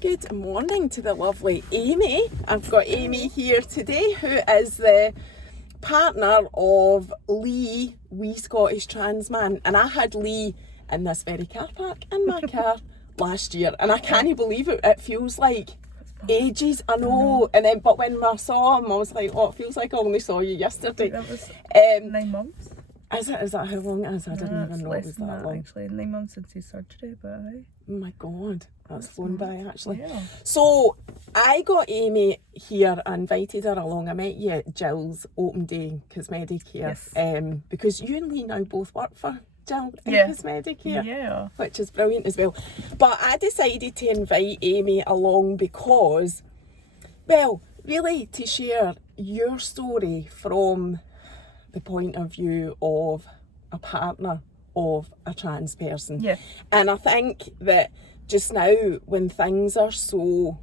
Good morning to the lovely Aimee. I've got Aimee here today, who is the partner of Lee, wee Scottish trans man. And I had Lee in this very car park in my car last year, and I can't believe it. It feels like ages. I know. And then, but when I saw him, I was like, oh, it feels like I only saw you yesterday. That was 9 months. Is that how long it is? I didn't even know it was that long. Actually, 9 months since his surgery, but aye. Oh my God, that's flown by actually. Yeah. So I got Aimee here, I invited her along. I met you at Jill's open day Cosmedicare. Yes. Because you and Lee now both work for Jill in Cosmedicare. Yeah. Which is brilliant as well. But I decided to invite Aimee along because, well, really to share your story from the point of view of a partner of a trans person. Yeah. And I think that just now, when things are so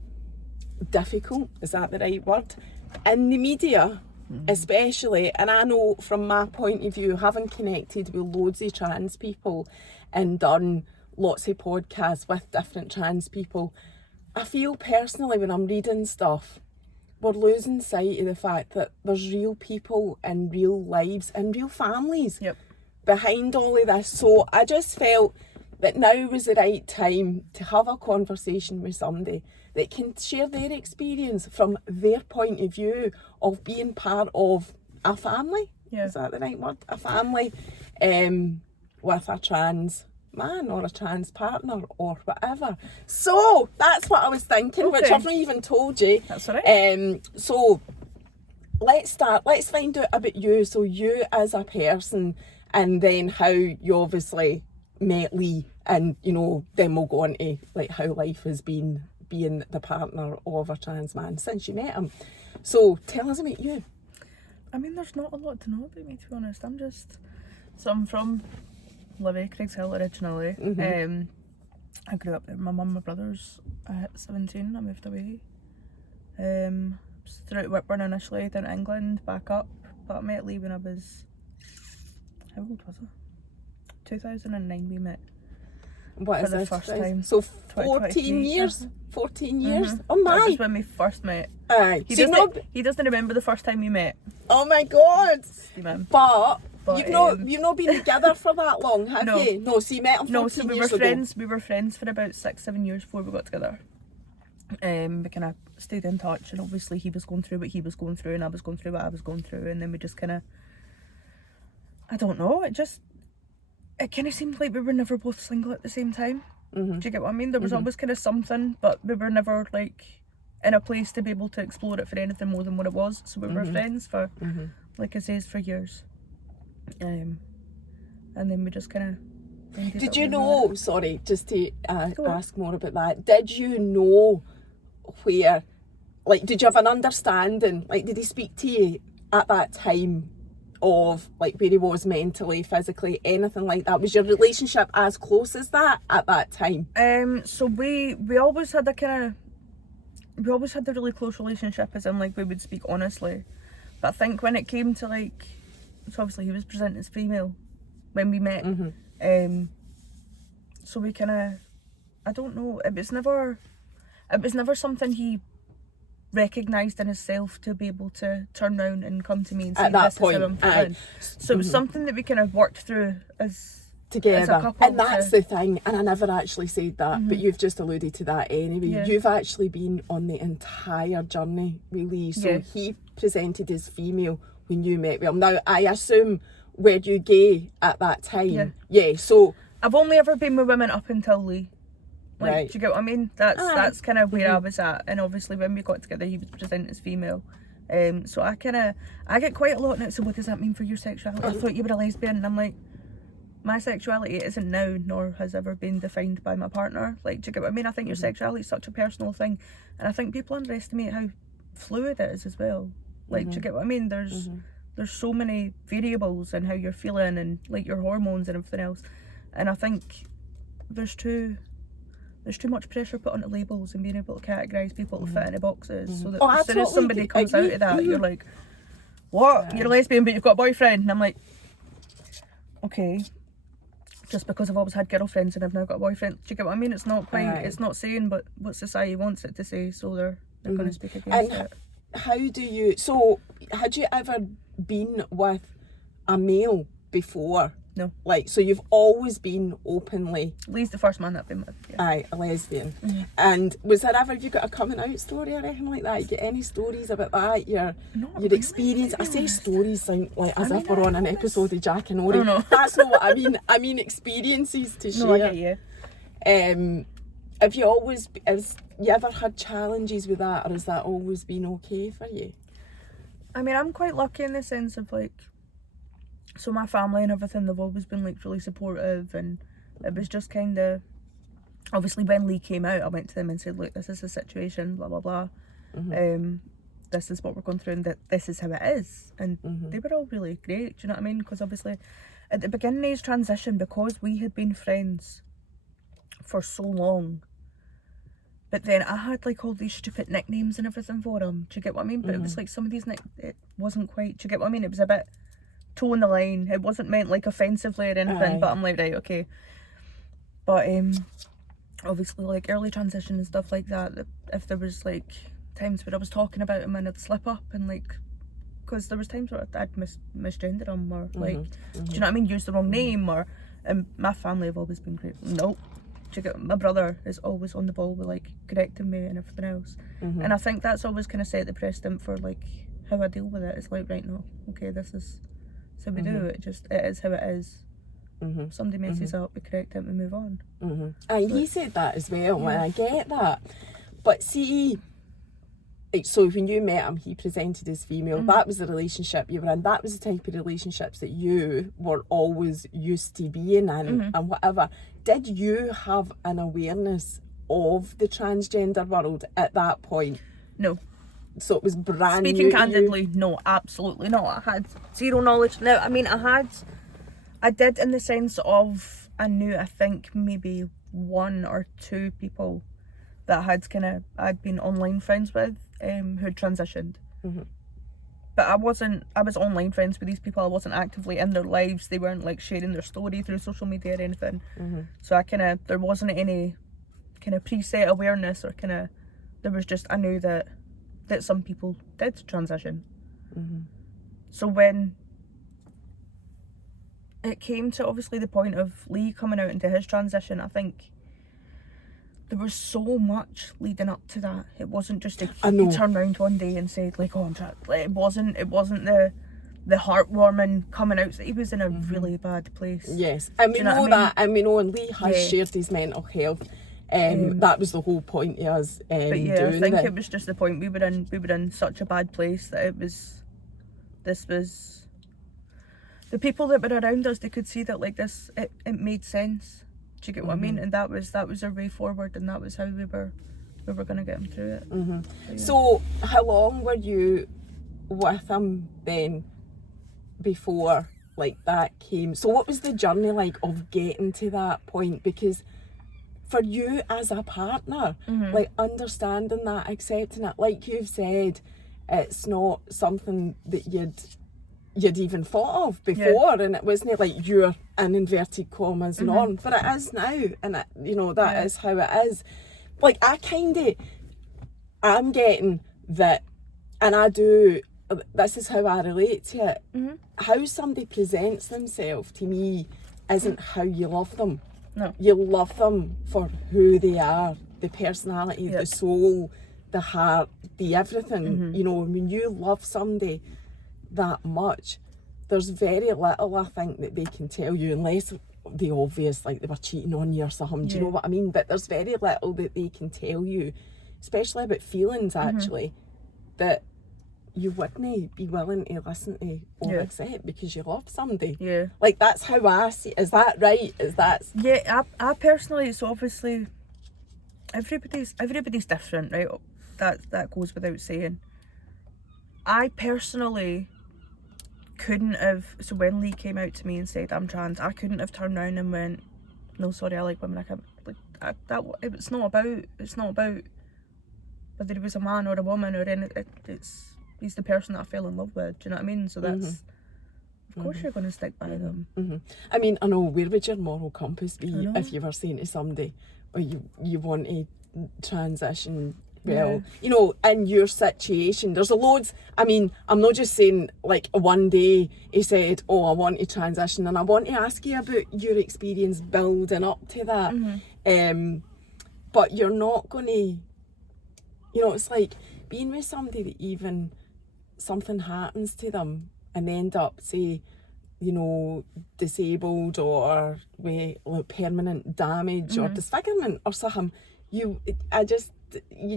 difficult, is that the right word? In the media, especially, and I know from my point of view, having connected with loads of trans people and done lots of podcasts with different trans people, I feel personally when I'm reading stuff, we're losing sight of the fact that there's real people and real lives and real families behind all of this. So I just felt that now was the right time to have a conversation with somebody that can share their experience from their point of view of being part of a family. Yeah. Is that the right word? A family with a trans man or a trans partner or whatever. So that's what I was thinking, which I've not even told you. That's all right. So let's find out about you. So you as a person, and then how you obviously met Lee, and you know, then we'll go on to like how life has been being the partner of a trans man since you met him. So tell us about you. I mean, there's not a lot to know about me, to be honest. I'm from Livy, Craigshill originally. I grew up there with my mum and my brothers. At 17, I moved away. Throughout Whitburn initially, then England, back up. But I met Lee when I was, how old was I? 2009 we met. What is the this? first time. So 14 years? 14 years? Oh That my! was when we first met. Aye. He So doesn't remember the first time we met. oh my God! See, man. But But, you've not been together for that long, have No. you? No, so you met him 14 No, so we were years ago. friends. We were friends for about 6-7 years before we got together. We kind of stayed in touch, and obviously he was going through what he was going through, and I was going through what I was going through, and then we just kind of, I don't know, it kind of seemed like we were never both single at the same time. Do you get what I mean? There was always kind of something, but we were never like in a place to be able to explore it for anything more than what it was. So we were friends for, like I say, for years. And then we just kind of. Did you know, sorry, just to ask more about that, did you know where, like, did you have an understanding, like, did he speak to you at that time of, like, where he was mentally, physically, anything like that? Was your relationship as close as that at that time? So we always had a really close relationship, as in, like, we would speak honestly. But I think when it came to, like, so obviously he was presented as female when we met. So we kind of, I don't know, it was never something he recognised in himself to be able to turn around and come to me and say, at that this point, is how I'm feeling. So it was something that we kind of worked through as together, as a couple. and that's the thing, and I never actually said that, but you've just alluded to that anyway. Yeah. You've actually been on the entire journey with Lee. So he presented as female when you met with him. Now I assume, were you gay at that time? Yeah. So I've only ever been with women up until Lee. Like, right. do you get what I mean? That's kind of where I was at. And obviously when we got together, he was presented as female. So I get quite a lot now. So what does that mean for your sexuality? I thought you were a lesbian. And I'm like, my sexuality isn't now, nor has ever been defined by my partner. Like, do you get what I mean? I think your sexuality is such a personal thing. And I think people underestimate how fluid it is as well. Like, do you get what I mean? There's so many variables in how you're feeling and, like, your hormones and everything else. And I think there's too much pressure put onto labels and being able to categorise people to fit into boxes. So that as soon as somebody comes out of that, you're like, what? You're a lesbian but you've got a boyfriend? And I'm like, okay. just because I've always had girlfriends and I've now got a boyfriend. Do you get what I mean? It's not quite, it's not saying what society wants it to say, so they're going to speak against it. How do you, so had you ever been with a male before? No. Like, so you've always been openly... Lee's the first man that I've been with. Yeah. Aye, a lesbian. And was there ever, have you got a coming out story or anything like that? You get any stories about that? Your experience? I say stories sound like as if we're on an episode of Jack and Ori. No. That's not what I mean. I mean experiences to share. No, I get you. Have you ever had challenges with that, or has that always been okay for you? I mean, I'm quite lucky in the sense of like, so my family and everything, they've always been like really supportive, and it was just kind of, obviously when Lee came out, I went to them and said, look, this is the situation, blah blah blah, this is what we're going through, and that this is how it is, and they were all really great. Do you know what I mean? Because obviously at the beginning of his transition, because we had been friends for so long, but then I had like all these stupid nicknames and everything for him. Do you get what I mean? But it was like some of these it wasn't quite, do you get what I mean? It was a bit toeing the line. It wasn't meant like offensively or anything, but I'm like, right, okay. But obviously like early transition and stuff like that, if there was like times where I was talking about him and I'd slip up and like, because there was times where I'd misgendered him or like, do you know what I mean, use the wrong name, or, and my family have always been great. Nope. Do you get, my brother is always on the ball with like correcting me and everything else, and I think that's always kind of set the precedent for like how I deal with it. It's like, right, no, okay, this is how we do it. It is how it is. If somebody messes up, we correct it and we move on. And he said that as well, and I get that. But see, like, so when you met him, he presented as female. That was the relationship you were in. That was the type of relationships that you were always used to being in, and whatever. Did you have an awareness of the transgender world at that point? No. So it was brand new. Speaking candidly, no, absolutely not. I had zero knowledge. Now, I mean, I did in the sense of, I knew, I think maybe one or two people that I'd been online friends with, who'd transitioned. But I was online friends with these people. I wasn't actively in their lives. They weren't like sharing their story through social media or anything. So there wasn't any kind of preset awareness, or there was just, I knew that some people did transition. So when it came to obviously the point of Lee coming out into his transition, I think there was so much leading up to that. It wasn't just he turned around one day and said like, oh, I'm trans. Like, it wasn't the heartwarming coming out. He was in a really bad place. Yes, and we know that, and we know, and Lee has shared his mental health. That was the whole point of us but yeah, doing I think that. it was just the point. We were in such a bad place that this was the people that were around us, they could see that like this, it made sense. Do you get what I mean? And that was our way forward, and that was how we were gonna get him through it. So how long were you with him then before like that came? So what was the journey like of getting to that point? Because for you as a partner, like understanding that, accepting it, like you've said, it's not something that you'd even thought of before, and it wasn't like you're in inverted commas norm, but it is now, and that is how it is. Like I'm getting that, and I do. This is how I relate to it. How somebody presents themselves to me isn't how you love them. No. You love them for who they are, the personality, the soul, the heart, the everything. When you love somebody that much, there's very little, I think, that they can tell you, unless the obvious, like they were cheating on you or something. Do you know what I mean? But there's very little that they can tell you, especially about feelings, actually, that you wouldn't be willing to listen to or accept because you love somebody. Yeah. Like, that's how I see it. Is that right? Yeah, I personally, so obviously everybody's different, right? That goes without saying. I personally couldn't have, so when Lee came out to me and said I'm trans, I couldn't have turned around and went, no, sorry, I like women. I can't, like it's not about whether he was a man or a woman or anything. He's the person that I fell in love with. Do you know what I mean? So that's, I've course you're going to stick by them. I mean, I know, where would your moral compass be if you were saying to somebody, or you want to transition? Well, you know, in your situation, there's a loads. I mean, I'm not just saying like one day he said, oh, I want to transition, and I want to ask you about your experience building up to that. But you're not going to, you know, it's like being with somebody that even something happens to them and they end up, say, you know, disabled or with like, permanent damage or disfigurement or something. You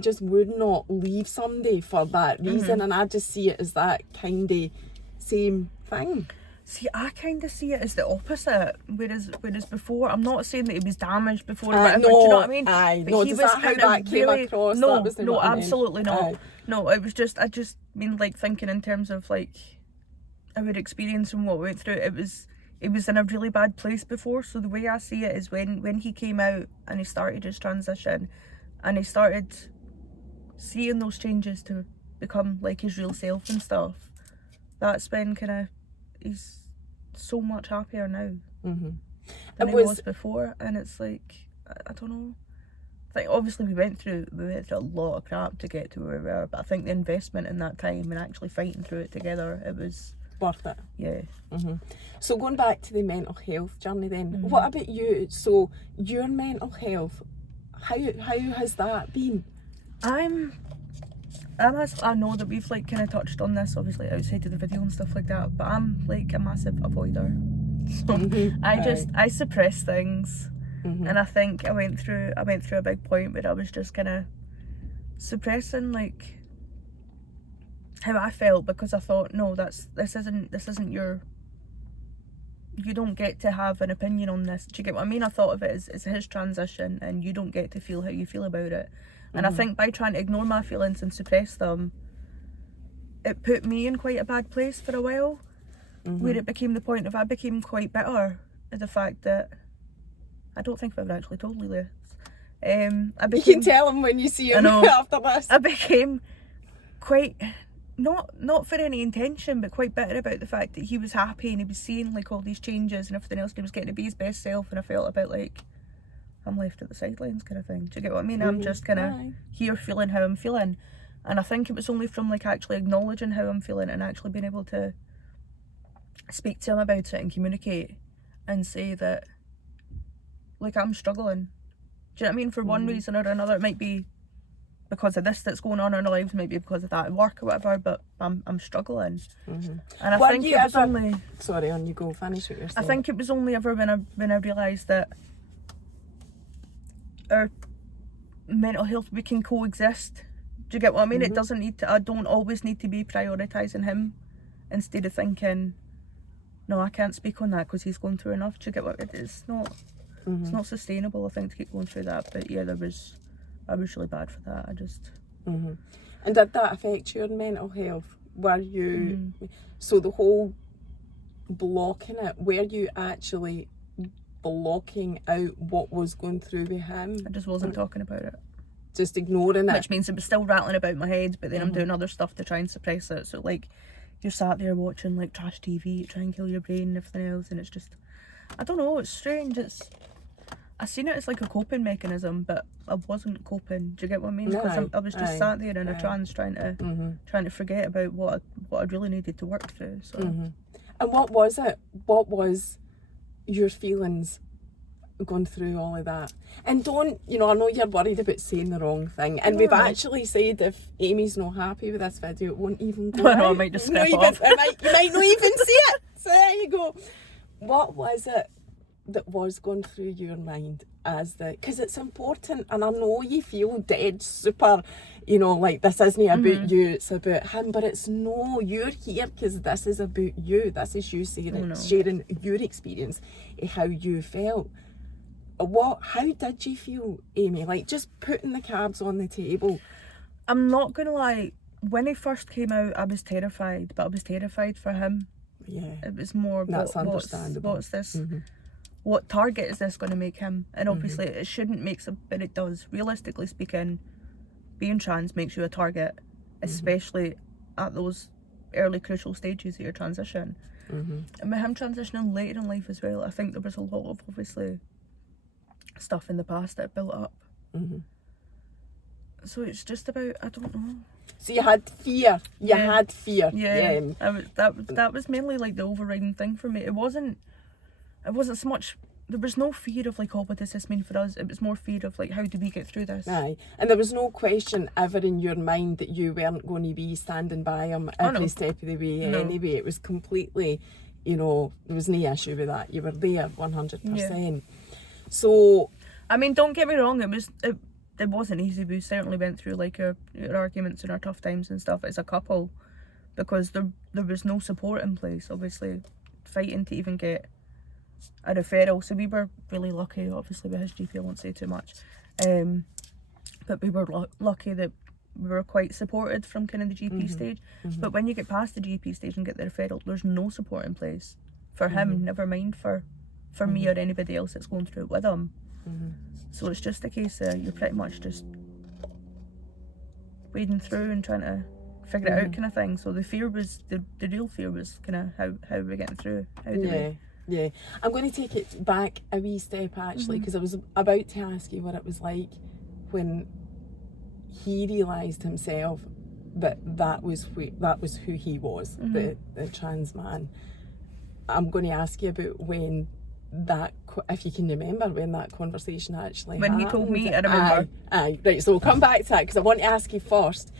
just would not leave somebody for that reason, and I just see it as that kind of same thing. See, I kind of see it as the opposite, whereas before, I'm not saying that he was damaged before, or No, whatever, do you know what I mean? No, he is was that how that came across? No, that was no, what I absolutely meant. not. No, it was just, I just mean like thinking in terms of like our experience and what we went through. It was in a really bad place before, so the way I see it is when he came out and he started his transition, and he started seeing those changes to become like his real self and stuff, that's when kind of he's so much happier now than he was before. And it's like, I don't know, like obviously we went through a lot of crap to get to where we were, but I think the investment in that time and actually fighting through it together, it was worth it. Yeah. So going back to the mental health journey then, what about you? So your mental health, how has that been? I know that we've like kind of touched on this obviously outside of the video and stuff like that, but I'm like a massive avoider. So I suppress things, and I think I went through a big point where I was just kind of suppressing like how I felt, because I thought, no, this isn't your, you don't get to have an opinion on this. Do you get what I mean? I thought of it as his transition, and you don't get to feel how you feel about it. And I think by trying to ignore my feelings and suppress them, it put me in quite a bad place for a while, where it became the point of I became quite bitter at the fact that, I don't think I've ever actually told Leila this. You can tell him when you see him after this. I became quite, not for any intention, but quite bitter about the fact that he was happy and he was seeing like all these changes and everything else, and he was getting to be his best self, and I felt a bit like I'm left at the sidelines kind of thing. Do you get what I mean? I'm just kind of here feeling how I'm feeling, and I think it was only from like actually acknowledging how I'm feeling and actually being able to speak to him about it and communicate and say that like I'm struggling. Do you know what I mean? For one reason or another, it might be because of this that's going on in our lives, maybe because of that at work or whatever, but I'm struggling. And I think it was only... Sorry, on you go, finish what you're saying. I think it was only ever when I realised that our mental health, we can coexist. Do you get what I mean? It doesn't need to, I don't always need to be prioritising him instead of thinking, no, I can't speak on that because he's going through enough. Do you get what it is? It's not sustainable, I think, to keep going through that. But yeah, I was really bad for that. I just... And did that affect your mental health? Were you... So the whole blocking it, were you actually blocking out what was going through with him? I just wasn't talking about it. Just ignoring it? Which means it was still rattling about my head, but then I'm doing other stuff to try and suppress it. So like, you're sat there watching like trash TV, try and kill your brain and everything else, and it's just... I don't know, it's strange. I seen it as like a coping mechanism, but I wasn't coping. Do you get what I mean? Because I was just sat there in a trance trying to forget about what I really needed to work through. So. And what was it? What was your feelings going through all of that? And don't, I know you're worried about saying the wrong thing, and we've actually said if Amy's not happy with this video, it won't even go I might just snap off. You might not even see it. So there you go. What was it that was going through your mind because it's important, and I know you feel dead super, like this isn't about you, it's about him, but it's no, you're here because this is about you. This is you sharing your experience, how you felt. How did you feel, Aimee? Like, just putting the cards on the table. I'm not gonna lie, when he first came out, I was terrified, but I was terrified for him. Yeah, it was more that's understandable. What's this? What target is this going to make him? And obviously it shouldn't make some, but it does. Realistically speaking, being trans makes you a target, especially at those early crucial stages of your transition. And with him transitioning later in life as well, I think there was a lot of obviously stuff in the past that built up. So it's just about, I don't know. So you had fear. You had fear. Yeah. That was mainly like the overriding thing for me. It wasn't so much, there was no fear of like, oh, what does this mean for us? It was more fear of like, how do we get through this? Aye. And there was no question ever in your mind that you weren't going to be standing by him every step of the way anyway. It was completely, you know, there was no issue with that. You were there 100%. So, I mean, don't get me wrong, it wasn't easy. We certainly went through like our arguments and our tough times and stuff as a couple, because there was no support in place, obviously, fighting to even get a referral. So we were really lucky, obviously with his GP I won't say too much, but we were lucky that we were quite supported from kind of the GP stage. But when you get past the GP stage and get the referral, there's no support in place for him, never mind for me or anybody else that's going through it with him. So it's just a case of you're pretty much just wading through and trying to figure it out kind of thing. So the fear was, the real fear was kind of how we're getting through. Yeah. I'm going to take it back a wee step actually, because I was about to ask you what it was like when he realised himself that was who he was, the trans man. I'm going to ask you about when that, if you can remember when that conversation actually when happened. He told me, I remember. Aye, right, so we'll come back to that, because I want to ask you first,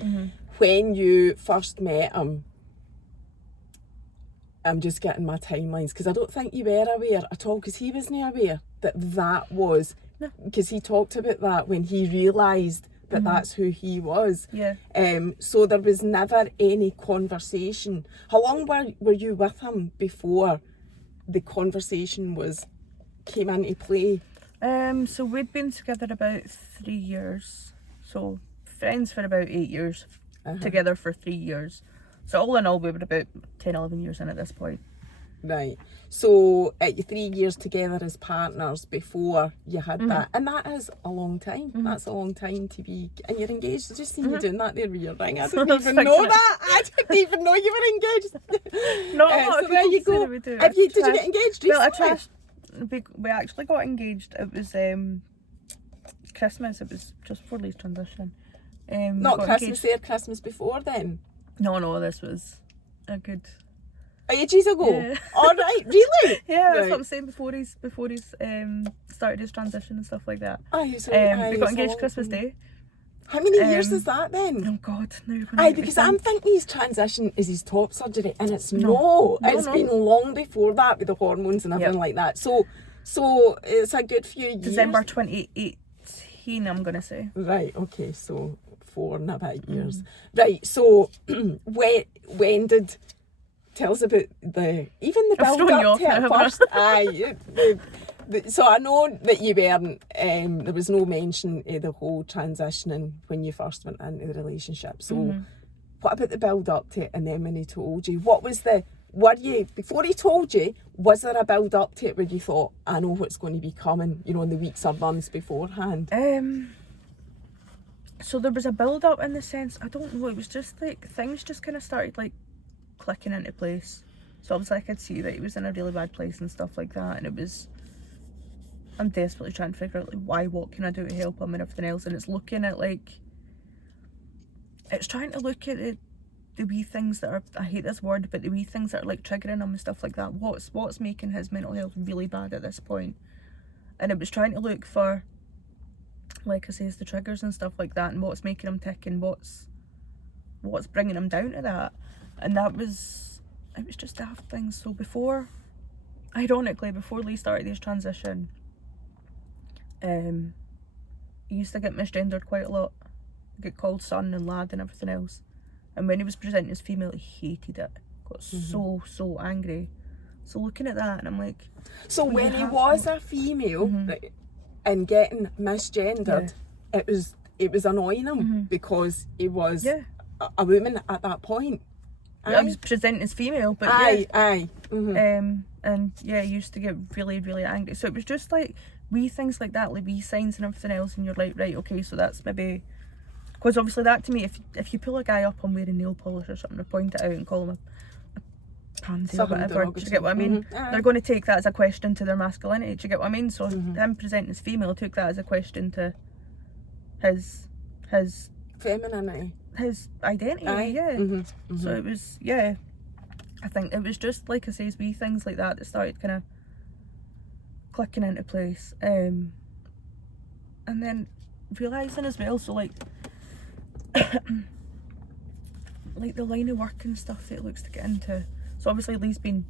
when you first met him. I'm just getting my timelines, because I don't think you were aware at all, because he wasn't aware that was, because he talked about that when he realised that that's who he was. So there was never any conversation. How long were you with him before the conversation came into play? So we'd been together about 3 years. So friends for about 8 years, together for 3 years. So all in all, we were about 10, 11 years in at this point. Right. So 3 years together as partners before you had that. And that is a long time. That's a long time to be... And you're engaged. I just seen you doing that there with your ring. I didn't even know that. I didn't even know you were engaged. No, so there you go. Did you get engaged recently? We actually got engaged. It was Christmas. It was just before Lee's transition. Not Christmas there, Christmas before then? No, this was a good... ages ago? Yeah. All right, really? Yeah, that's what I'm saying, before he's started his transition and stuff like that. Aye, so we got engaged Christmas Day. How many years is that then? Oh God, no, you're Aye, because I'm thinking his transition is his top surgery, and it's it's been long before that with the hormones and everything like that. So it's a good few years. December 2018, I'm gonna say. Right. Okay. So 4 and a bit years. Right. So when did? Tell us about the build up to it first. Aye. So I know that you weren't, there was no mention of the whole transitioning when you first went into the relationship. So what about the build up to it, and then when he told you? Before he told you, was there a build up to it where you thought, I know what's going to be coming, in the weeks or months beforehand? So there was a build up in the sense, I don't know, it was just like, things just kind of started like clicking into place. So obviously I could see that he was in a really bad place and stuff like that, and I'm desperately trying to figure out like why, what can I do to help him and everything else, and it's trying to look at the wee things that are, I hate this word, but the wee things that are like triggering him and stuff like that. What's making his mental health really bad at this point? And it was trying to look for, like I say, the triggers and stuff like that, and what's making him tick, and what's bringing him down to that. And it was just daft things. So ironically, before Lee started his transition, he used to get misgendered quite a lot. Get called son and lad and everything else. And when he was presenting as female, he hated it. Got so angry. So looking at that, and I'm like... So when he was a female and getting misgendered, it was annoying him because he was a woman at that point. I was presenting as female, but aye. And yeah, I used to get really, really angry. So it was just like wee things like that, like wee signs and everything else, and you're like, right, okay, so that's maybe Because obviously that to me, if you pull a guy up on wearing nail polish or something, or point it out and call him a pansy or whatever, do you get what I mean? They're going to take that as a question to their masculinity, do you get what I mean? So him presenting as female took that as a question to his femininity, his identity. So it was, I think it was just, like I say, wee things like that started kind of clicking into place, and then realising as well, so like like the line of work and stuff that it looks to get into. So obviously Lee's been,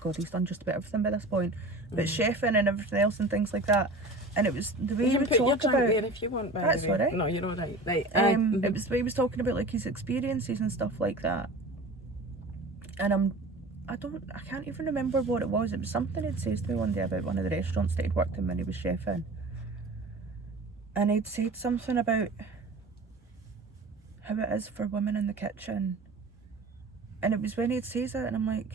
God, he's done just about everything by this point, but chefing and everything else and things like that. And it was the way he would talk about. There if you want, by that's the way. alright. No, you're all right. Right. It was the way he was talking about like his experiences and stuff like that. And I can't even remember what it was. It was something he'd said to me one day about one of the restaurants that he'd worked in when he was chefing. And he'd said something about how it is for women in the kitchen. And it was when he'd says it, and I'm like,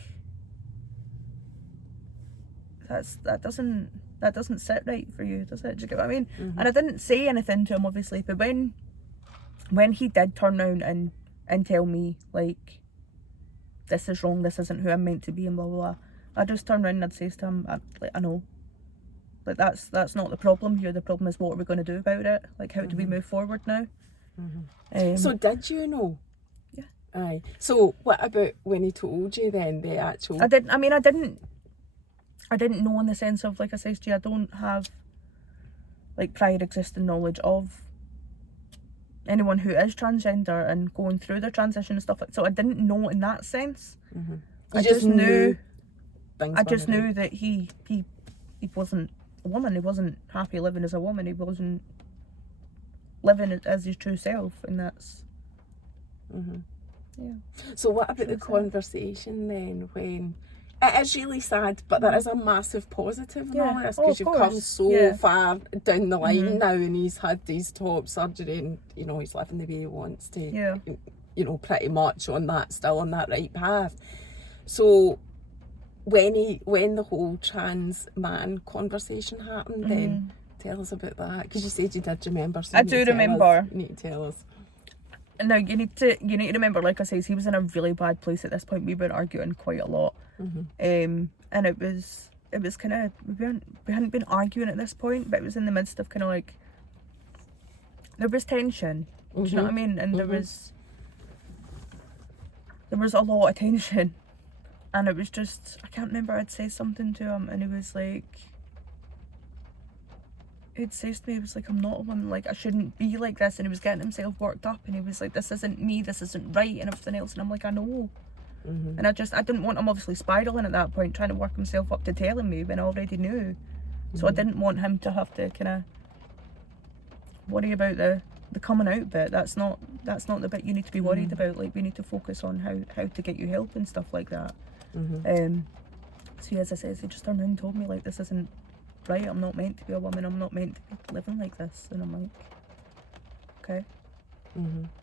that doesn't sit right for you, does it? Do you get what I mean? And I didn't say anything to him, obviously, but when he did turn around and tell me, like, this is wrong, this isn't who I'm meant to be, and blah blah blah, I just turned around and I'd say to him, I know, like that's not the problem here. The problem is what are we going to do about it? Like, how do we move forward now? So did you know? Yeah. Aye. So what about when he told you then, the actual? I didn't know, in the sense of, like I said to you, I don't have like prior existing knowledge of anyone who is transgender and going through their transition and stuff like. So I didn't know in that sense. I just knew. I just knew that he wasn't a woman. He wasn't happy living as a woman. He wasn't living as his true self, and that's. Yeah. So what about the conversation then, when it is really sad, but there is a massive positive in all this, because you've come so far down the line now, and he's had these top surgery, and you know he's living the way he wants to. You know, pretty much on that right path. So when the whole trans man conversation happened, then tell us about that, because you said you did remember. So I do remember. You need to tell us. Now you need to remember, like I said, he was in a really bad place at this point. We were arguing quite a lot, and it was kind of, we hadn't been arguing at this point, but it was in the midst of kind of like, there was tension. Do you know what I mean? And there was a lot of tension, and it was just, I can't remember. I'd say something to him, and he was like, he'd says to me, he was like, I'm not a woman, like I shouldn't be like this, and he was getting himself worked up, and he was like, this isn't me, this isn't right, and everything else. And I'm like, I know. And I didn't want him obviously spiraling at that point, trying to work himself up to telling me when I already knew. So I didn't want him to have to kind of worry about the coming out bit. That's not the bit you need to be worried about. Like, we need to focus on how to get you help and stuff like that. So as I said, he just turned around and told me, like, this isn't right, I'm not meant to be a woman, I'm not meant to be living like this. And I'm like, okay,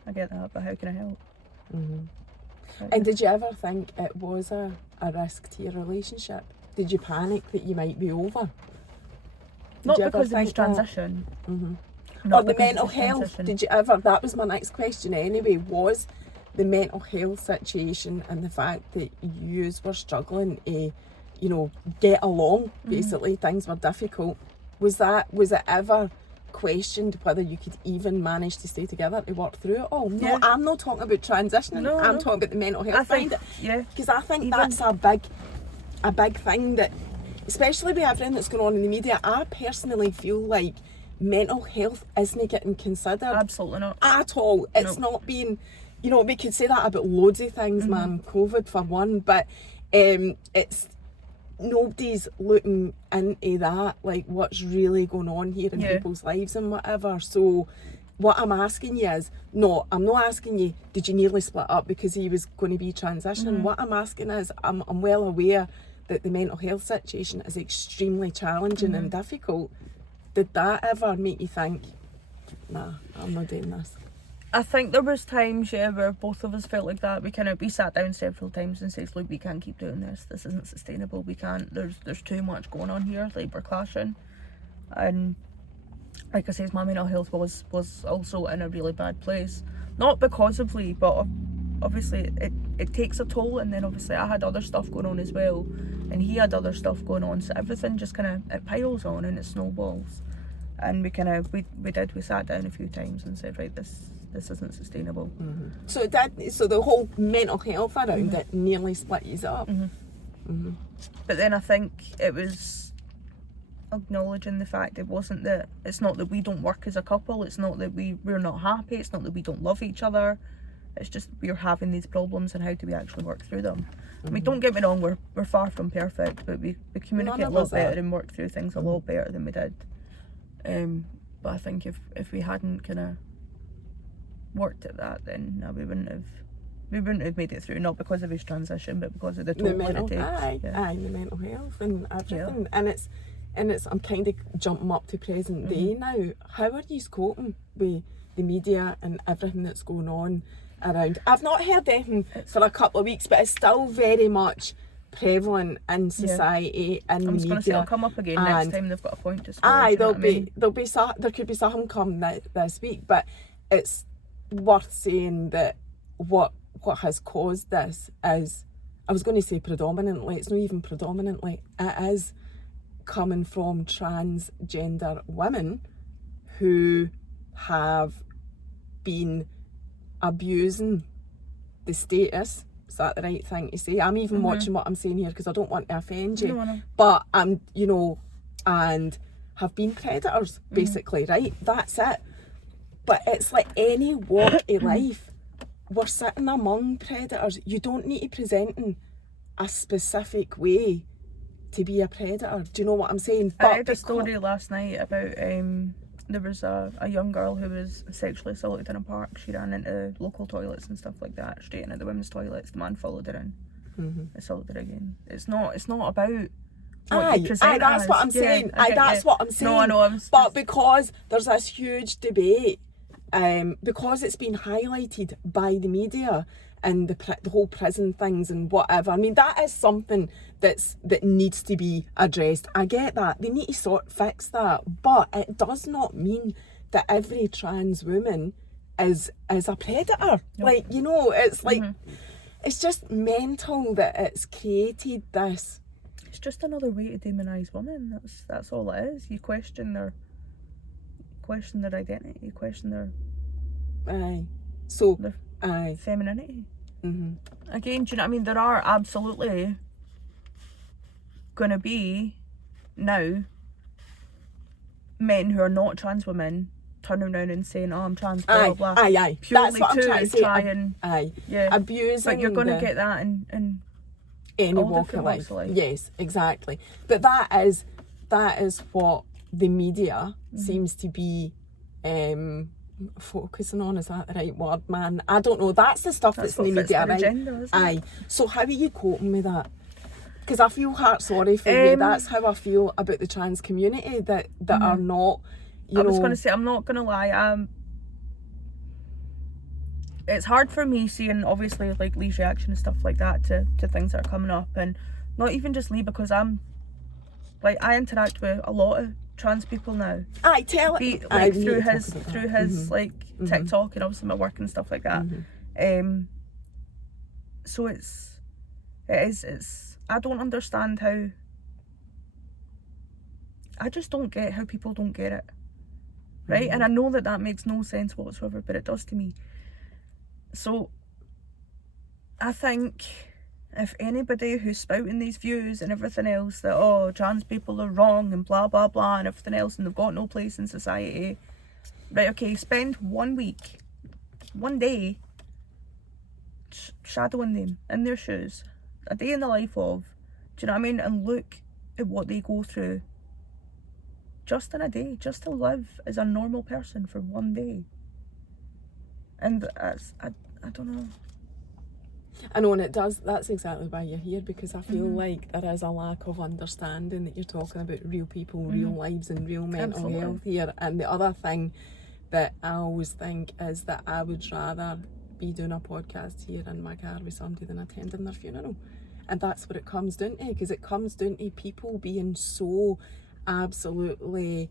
I get that, but how can I help? And did you ever think it was a risk to your relationship? Did you panic that you might be over? Not because of his transition. Or the mental health? Did you ever? That was my next question anyway. Was the mental health situation and the fact that you were struggling to, you know, get along, basically, things were difficult. Was it ever questioned whether you could even manage to stay together to work through it all? No, I'm not talking about transitioning. I'm talking about the mental health behind it. Because I think that's a big thing, that, especially with everything that's going on in the media, I personally feel like mental health isn't getting considered. Absolutely not. At all. It's not being, you know, we could say that about loads of things, man. COVID for one, but it's, nobody's looking into that, like what's really going on here in people's lives and whatever. So what I'm asking you is, no, I'm not asking you, did you nearly split up because he was going to be transitioning? What I'm asking is, I'm well aware that the mental health situation is extremely challenging and difficult. Did that ever make you think, nah, I'm not doing this? I think there was times, where both of us felt like that. We sat down several times and said, look, we can't keep doing this. This isn't sustainable. We can't. There's too much going on here. Like, we're clashing. And like I said, my mental health was also in a really bad place. Not because of Lee, but obviously it takes a toll, and then obviously I had other stuff going on as well, and he had other stuff going on, so everything just kind of, it piles on and it snowballs. And we sat down a few times and said, right, this isn't sustainable. So the whole mental health around it nearly split you up. But then I think it was acknowledging the fact it's not that we don't work as a couple, it's not that we're not happy, it's not that we don't love each other, it's just we're having these problems, and how do we actually work through them. I mean, don't get me wrong, we're far from perfect, but we communicate a lot better and work through things a lot better than we did. But I think if we hadn't kind of worked at that, then no, we wouldn't have made it through, not because of his transition, but because of the toll it takes. The mental health and everything. And it's I'm kind of jumping up to present day now. How are you coping with the media and everything that's going on around? I've not heard anything for a couple of weeks, but it's still very much prevalent in society and I'm just going to say media. it'll come up again next time they've got a point to score. There could be something come this week, but it's worth saying that what has caused this is, I was going to say predominantly, it's not even predominantly, it is coming from transgender women who have been abusing the status. Is that the right thing to say? I'm even watching what I'm saying here because I don't want to offend you. No. But and have been predators, basically, right? That's it. But it's like any walk of life, we're sitting among predators. You don't need to present in a specific way to be a predator. Do you know what I'm saying? I read a story last night about there was a young girl who was sexually assaulted in a park. She ran into local toilets and stuff like that, straight into the women's toilets. The man followed her in, assaulted her again. It's not about what you present that's as. what I'm saying. That's what I'm saying. No, I know. But because there's this huge debate, because it's been highlighted by the media and the whole prison things and whatever. I mean, that is something that needs to be addressed. I get that. They need to fix that. But it does not mean that every trans woman is a predator. No. Like, it's like, it's just mental that it's created this. It's just another way to demonise women. That's all it is. You question their identity, you question their femininity. Again, do you know what I mean? There are absolutely going to be now men who are not trans women turning around and saying, "Oh, I'm trans," blah blah blah. Purely that's what I'm trying to say. Try and abusing. But you're going to get that in any walk of life. Yes, exactly. But that is what the media seems to be focusing on. Is that the right word, man? I don't know. That's the stuff that's in the media, right? Agenda, So how are you coping with that? Because I feel heart sorry for you. That's how I feel about the trans community that are not. I was going to say, I'm not going to lie. It's hard for me seeing, obviously, like Lee's reaction and stuff like that to things that are coming up, and not even just Lee, because I interact with a lot of trans people now. Through his like TikTok and obviously my work and stuff like that. So it's I don't understand how. I just don't get how people don't get it, right? And I know that makes no sense whatsoever, but it does to me. So I think if anybody who's spouting these views and everything else that trans people are wrong and blah blah blah and everything else and they've got no place in society, right, okay, spend 1 week, 1 day shadowing them in their shoes, a day in the life of, do you know what I mean, and look at what they go through just in a day, just to live as a normal person for 1 day. And I don't know. I know, and it does. That's exactly why you're here, because I feel like there is a lack of understanding that you're talking about real people, real lives, and real mental health here. And the other thing that I always think is that I would rather be doing a podcast here in my car with somebody than attending their funeral. And that's what it comes down to, because it comes down to people being so absolutely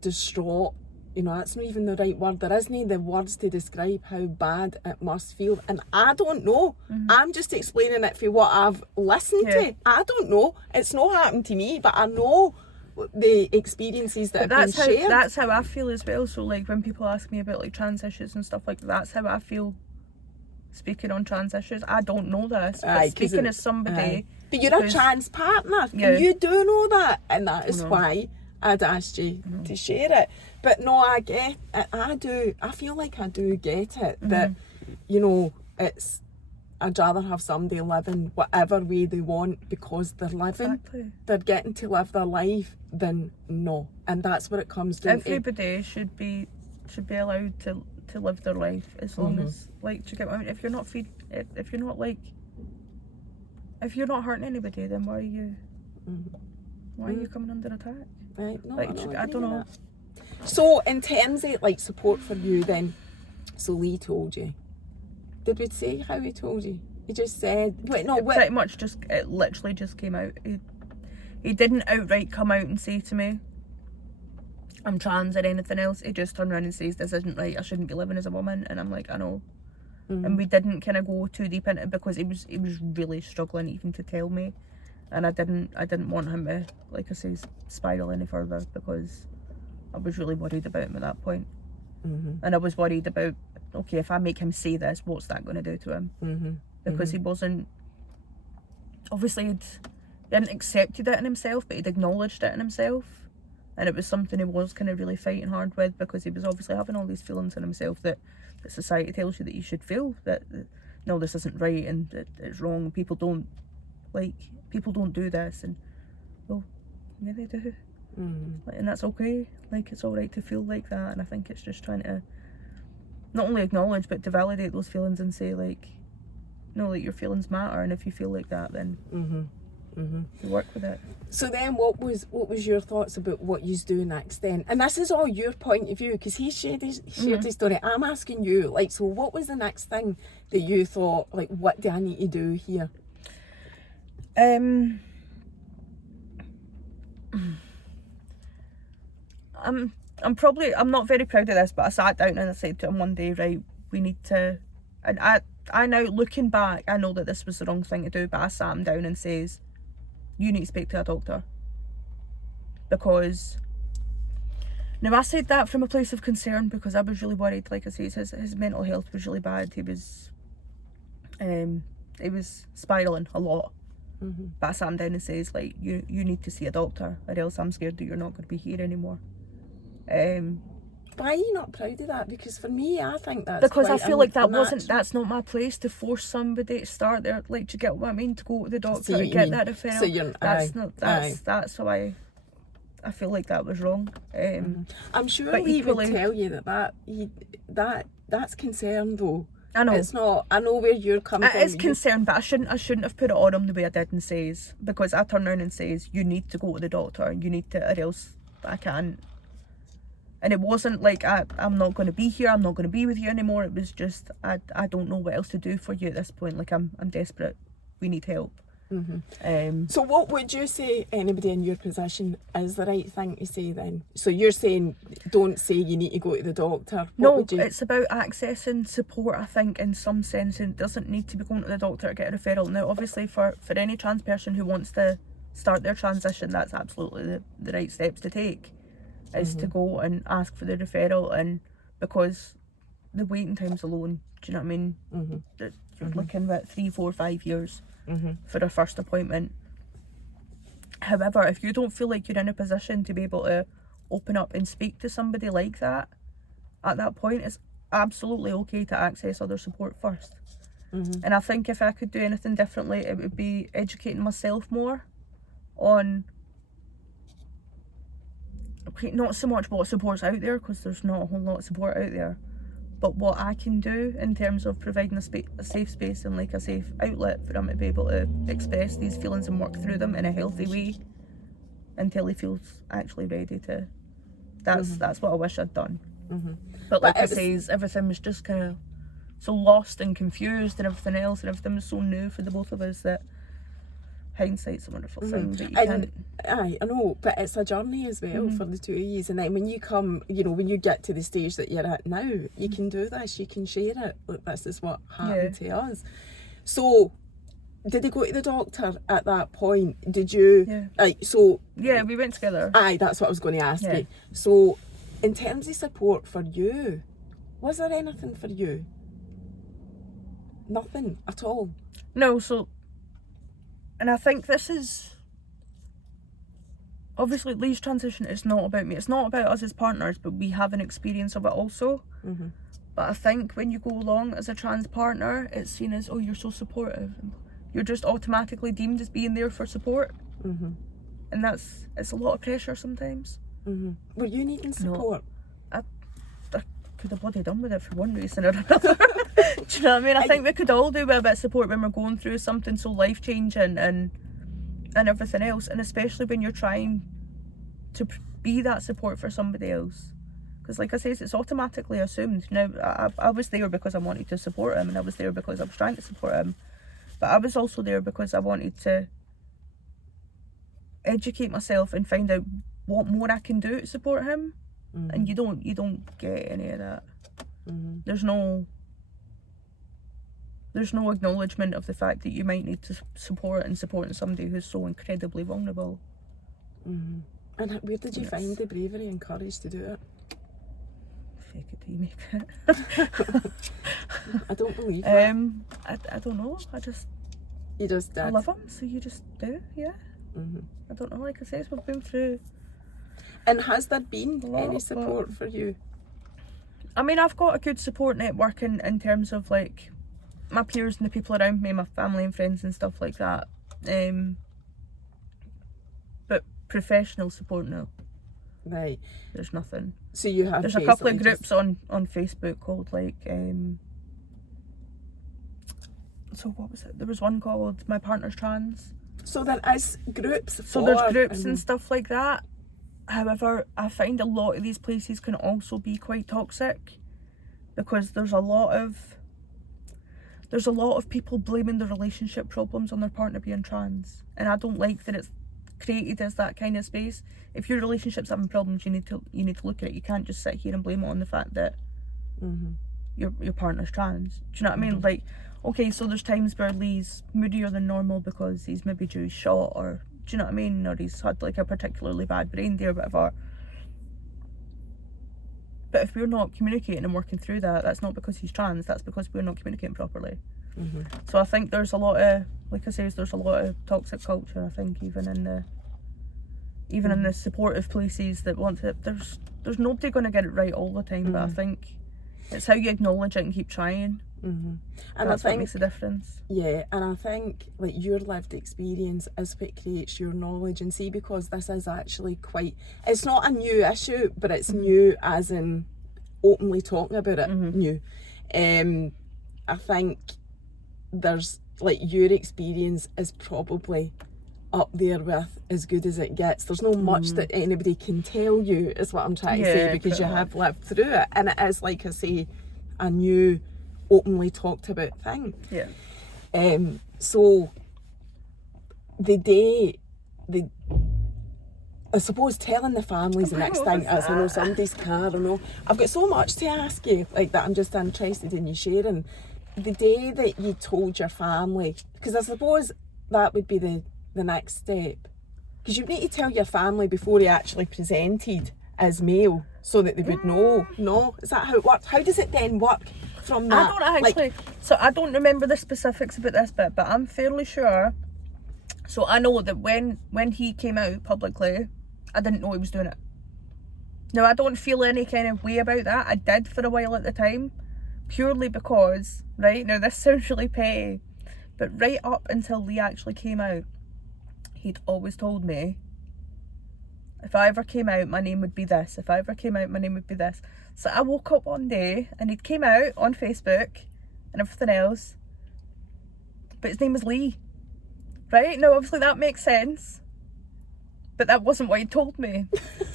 distraught. You know, that's not even the right word. There isn't the words to describe how bad it must feel. And I don't know. I'm just explaining it for what I've listened to. I don't know. It's not happened to me, but I know the experiences that have been shared. That's how I feel as well. So like when people ask me about like trans issues and stuff like that, that's how I feel speaking on trans issues. I don't know this, but speaking as somebody... But you're a trans partner, and you do know that, and that is why I'd asked you to share it. But no, I get it. I do. I feel like I do get it, that, you know, it's... I'd rather have somebody living whatever way they want because they're living, they're getting to live their life, than no. And that's what it comes down to. Everybody should be allowed to live their life, as long as, like, do you get what I mean? If you're not if you're not hurting anybody, then why are you coming under attack? Right, no, like, I don't know. So in terms of like support for you then, so Lee told you. Did we say how he told you? He just said... Wait, no, pretty much just... It literally just came out. He didn't outright come out and say to me, I'm trans or anything else. He just turned around and says, this isn't right. I shouldn't be living as a woman. And I'm like, I know. And we didn't kind of go too deep into it because he was really struggling even to tell me. And I didn't want him to, like I say, spiral any further, because I was really worried about him at that point. And I was worried about, okay, if I make him say this, what's that going to do to him? Because he wasn't... Obviously, he hadn't accepted it in himself, but he'd acknowledged it in himself. And it was something he was kind of really fighting hard with, because he was obviously having all these feelings in himself that society tells you that you should feel, that no, this isn't right and it's wrong, and people don't do this. And, well, yeah, they do. And that's okay. Like, it's all right to feel like that. And I think it's just trying to not only acknowledge, but to validate those feelings and say, like, no, like, your feelings matter, and if you feel like that, then you work with it. So then what was your thoughts about what you do next then? And this is all your point of view, because he shared his story. I'm asking you, like, so what was the next thing that you thought, like, what do I need to do here? I'm not very proud of this, but I sat down and I said to him one day, right, we need to, and I now, looking back, I know that this was the wrong thing to do, but I sat him down and says, you need to speak to a doctor. Because, now I said that from a place of concern, because I was really worried. Like I say, his mental health was really bad. He was spiralling a lot. But I sat him down and says, like, you need to see a doctor, or else I'm scared that you're not going to be here anymore. Why are you not proud of that? Because for me, I think that's because I feel like that's not my place to force somebody to start there. Like, do you get what I mean? To go to the doctor to get that referral. So that's why I feel like that was wrong. I'm sure he would tell you that's concern though. I know. It's not. I know where you're coming from. It is concern, but I shouldn't have put it on him the way I did and says, because I turn around and says, you need to go to the doctor, you need to, or else I can't. And it wasn't like I'm not going to be here, I'm not going to be with you anymore. It was just I don't know what else to do for you at this point. Like, I'm desperate. We need help. So what would you say, anybody in your position, is the right thing to say then? So you're saying don't say you need to go to the doctor. It's about accessing support, I think, in some sense, and it doesn't need to be going to the doctor to get a referral. Now, obviously, for any trans person who wants to start their transition, that's absolutely the right steps to take, is to go and ask for the referral. And because the waiting times alone, do you know what I mean? You're looking at 3, 4, 5 years for a first appointment. However, if you don't feel like you're in a position to be able to open up and speak to somebody like that, at that point, it's absolutely okay to access other support first. And I think if I could do anything differently, it would be educating myself more on, okay, not so much what support's out there, because there's not a whole lot of support out there, but what I can do in terms of providing a safe space and like a safe outlet for him to be able to express these feelings and work through them in a healthy way until he feels actually ready to. That's what I wish I'd done. But like I say, everything was just kind of so lost and confused, and everything else, and everything was so new for the both of us that hindsight's a wonderful thing, but you And, can't. aye, I know, but it's a journey as well for the two of you. And then when you come, when you get to the stage that you're at now, you can do this, you can share it. Like, this is what happened to us. So, did you go to the doctor at that point? Did you? Yeah. Yeah, we went together. Aye, that's what I was going to ask you. So, in terms of support for you, was there anything for you? Nothing at all? No, and I think this is, obviously Lee's transition is not about me. It's not about us as partners, but we have an experience of it also. Mm-hmm. But I think when you go along as a trans partner, it's seen as, oh, you're so supportive. You're just automatically deemed as being there for support. Mm-hmm. And it's a lot of pressure sometimes. Mm-hmm. Were you needing support? No, I could have bloody done with it for one reason or another. Do you know what I mean? I think we could all do with a bit of support when we're going through something so life-changing and everything else. And especially when you're trying to be that support for somebody else. Because like I say, it's automatically assumed. Now, I was there because I wanted to support him, and I was there because I was trying to support him. But I was also there because I wanted to educate myself and find out what more I can do to support him. Mm-hmm. And you don't get any of that. Mm-hmm. There's no acknowledgement of the fact that you might need to supporting somebody who's so incredibly vulnerable. Mm-hmm. And where did you find the bravery and courage to do it? Fake it till you make it. I don't believe that. I don't know. You just did. I love him, so you just do, yeah. Mm-hmm. I don't know, like I say, we've been through. And has there been any support for you? I mean, I've got a good support network in terms of like my peers and the people around me, my family and friends and stuff like that. But professional support, no. Right. There's nothing. So you have. There's a couple of groups on Facebook called like. So what was it? There was one called My Partner's Trans. So there is groups. So there's groups and stuff like that. However, I find a lot of these places can also be quite toxic because there's a lot of people blaming the relationship problems on their partner being trans, and I don't like that it's created as that kind of space. If your relationship's having problems, you need to look at it. You can't just sit here and blame it on the fact that your partner's trans. Do you know what I mean? Like, okay, so there's times where Lee's moodier than normal because he's maybe due shot, or do you know what I mean? Or he's had like a particularly bad brain day or whatever. But if we're not communicating and working through that, that's not because he's trans, that's because we're not communicating properly. Mm-hmm. So I think there's a lot of, like I say, there's a lot of toxic culture, I think, even in the supportive places that want to, there's nobody going to get it right all the time, but I think it's how you acknowledge it and keep trying. Mm-hmm. And that's what makes a difference. Yeah, and I think like your lived experience is what creates your knowledge. And see, because this is actually quite, it's not a new issue, but it's new as in openly talking about it. New. I think there's like your experience is probably up there with as good as it gets. There's not much that anybody can tell you, is what I'm trying to say, because you have lived through it, and it is, like I say, a new openly talked about thing. Yeah. So I suppose telling the families the next thing is, I know somebody's car, I know. I've got so much to ask you, like that I'm just interested in you sharing. The day that you told your family, because I suppose that would be the next step. Because you need to tell your family before you actually presented as male, so that they would know. No? Is that how it works? How does it then work from that? I don't actually, so I don't remember the specifics about this bit, but I'm fairly sure. So I know that when he came out publicly, I didn't know he was doing it. Now, I don't feel any kind of way about that. I did for a while at the time, purely because, right, now this sounds really petty, but right up until Lee actually came out, he'd always told me, if I ever came out, my name would be this. If I ever came out, my name would be this. So I woke up one day and he'd came out on Facebook and everything else, but his name was Lee. Right? Now, obviously that makes sense, but that wasn't what he told me.